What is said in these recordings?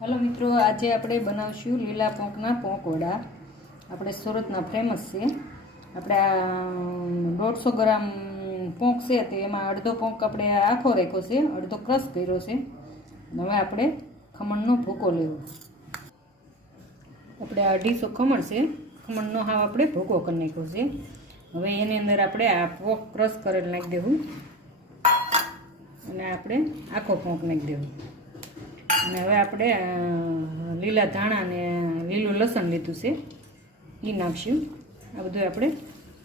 Hello मित्रों, आज આપણે બનાવશું લીલા પોંકના પોંક વડા। આપણે સુરતના ફેમસ છે। આપણે 150 ગ્રામ પોંક છે તે એમાં અડધો પોંક આપણે આખો રાખ્યો છે, અડધો ક્રશ કર્યો છે। હવે આપણે ખમણનો ભૂકો લેવો। આપણે 250 ખમણ છે, ખમણનો હાવ આપણે ભૂકો કરી નાખ્યો છે। હવે એની અંદર આપણે આ પોંક ક્રશ કરેલ નાખી દેવું અને આપણે આખો પોંક નાખી દેવું। અને હવે આપણે લીલા ધાણા ને લીલું લસણ લીધું છે એ નાખશું। આ બધું આપણે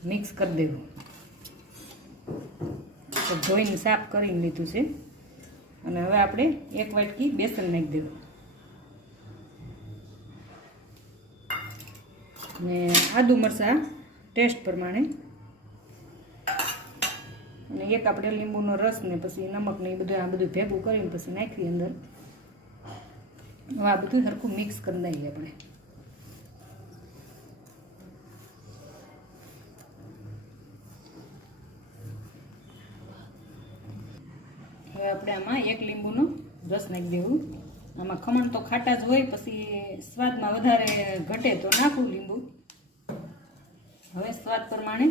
મિક્સ કરી દેવું। ધોઈને સાફ કરીને લીધું છે અને હવે આપણે 1 વાટકી બેસન નાખી દેવું ને આદુ મરચાં ટેસ્ટ પ્રમાણે અને એક આપણે લીંબુનો રસ ને પછી નમક ને એ બધું આ બધું ભેગું કરીને પછી નાખવી અંદર। હવે આ બધું સરખું મિક્સ કરી દઈએ આપણે। હવે આપણે આમાં 1 લીંબુનો રસ નાખી દેવું। આમાં ખમણ તો ખાટા જ હોય, પછી સ્વાદમાં વધારે ઘટે તો નાખવું લીંબુ। હવે સ્વાદ પ્રમાણે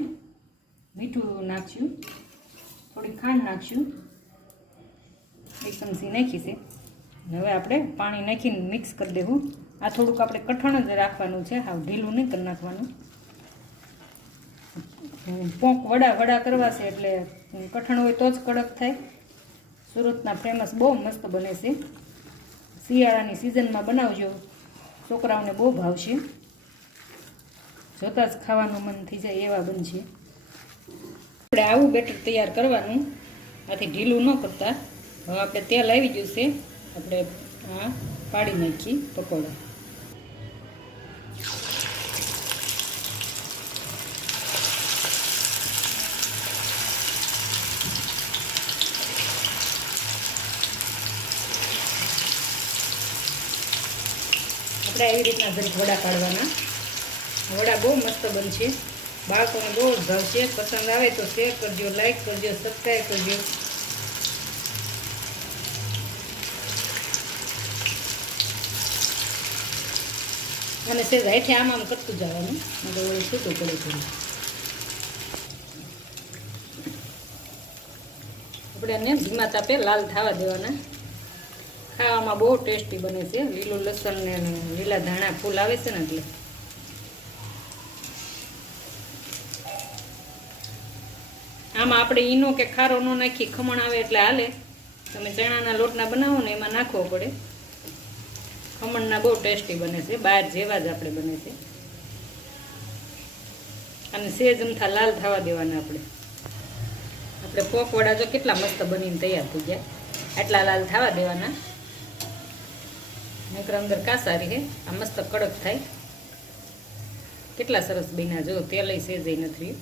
મીઠું નાખશું, થોડી ખાંડ નાખશું, 1 ચમચી નાખી છે। હવે આપણે પાણી નાખીને મિક્સ કરી દેવું। આ થોડુંક આપણે કઠણ જ રાખવાનું છે, હાવ ઢીલું નહીં કરી નાખવાનું। પોંક વડા કરવા છે એટલે કઠણ હોય તો જ કડક થાય। સુરતના ફેમસ બહુ મસ્ત બને છે, શિયાળાની સિઝનમાં બનાવજો, છોકરાઓને બહુ ભાવશે, જોતાં જ ખાવાનું મન થઈ જાય એવા બનશે। આપણે આવું બેટર તૈયાર કરવાનું, આથી ઢીલું ન કરતા। હવે આપણે તેલ આવી ગયું છે, આપણે આ પાડી નાખી પકોડા। આપણે આવી રીતના જરીક વડા કાઢવાના। વડા બહુ મસ્ત બનશે, બાળકોને બહુ જ ભાવશે। પસંદ આવે તો શેર કરજો, લાઈક કરજો, સબસ્ક્રાઈબ કરજો। અને સેજ હેઠે આમ કરતું જવાનું, એટલે વળી છૂટું પડે થોડું। આપણે એને ધીમા તાપે લાલ થવા દેવાના। ખાવામાં બહુ ટેસ્ટી બને છે, લીલું લસણ ને લીલા ધાણા ફૂલ આવે છે ને એટલે। આમાં આપણે ઈનો કે ખારો ન નાખી, ખમણ આવે એટલે હાલે। તમે ચણાના લોટના બનાવો ને એમાં નાખવો પડે। ખમણના બહુ ટેસ્ટી બને છે, બહાર જેવા જ આપણે બને છે। અને સેજ અમથા લાલ થવા દેવાના આપણે। આપણે પોંક વડા જો કેટલા મસ્ત બનીને તૈયાર થઈ ગયા, આટલા લાલ થવા દેવાના, નકર અંદર કાસા રહે, આ મસ્ત કડક થાય। કેટલા સરસ બન્યા, જો તેલય સેજય નથી।